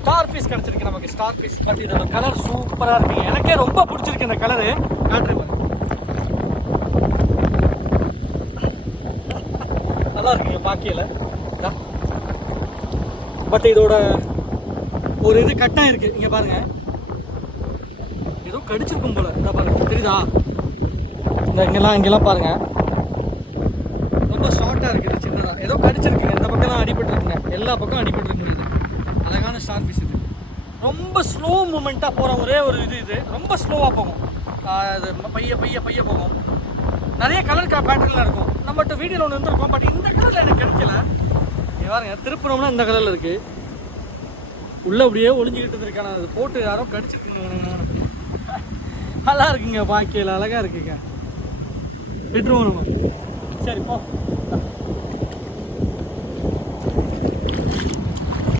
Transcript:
Star piece கிடச்சிருக்கு நமக்கு. Star piece but இதோட கலர் சூப்பராக இருக்குங்க. எனக்கே ரொம்ப பிடிச்சிருக்கு இந்த கலரு. காட்டுறேன் பாருங்க, நல்லா இருக்குங்க பார்க்கல. பட் இதோட ஒரு இது கட்டாக இருக்குது இங்கே பாருங்க, ஏதோ கடிச்சிருக்கும் போல. இதை பாருங்க, தெரியுதா? இந்த இங்கெல்லாம் பாருங்க, ரொம்ப ஷார்ட்டாக இருக்குது, சின்னதாக ஏதோ கடிச்சிருக்குங்க. இந்த பக்கம் அடிபட்டுருக்குங்க, எல்லா பக்கம் அடிபட்டுருக்குங்க. இது அழகான ஸ்டார் ஃபிஷ். இது ரொம்ப ஸ்லோ மூமெண்ட்டாக போகிற ஒரே ஒரு இது ரொம்ப ஸ்லோவாக போகும். அது பைய போகும். நிறைய கலர் பேட்டர்னில் இருக்கும். நம்மகிட்ட வீடியோவில் ஒன்று வந்துருக்கோம், பட் இந்த கலரில் எனக்கு கிடைக்கல. பாருங்க, திருப்பணம்னா இந்த கலரில் இருக்குது. உள்ளே அப்படியே ஒளிஞ்சிக்கிட்டு இருக்கான அது போட்டு யாரோ கடிச்சிருக்குங்க. நல்லா இருக்குங்க, பாக்கியில் அழகாக இருக்குங்க. விட்டுருவோம் நம்ம. சரி போ.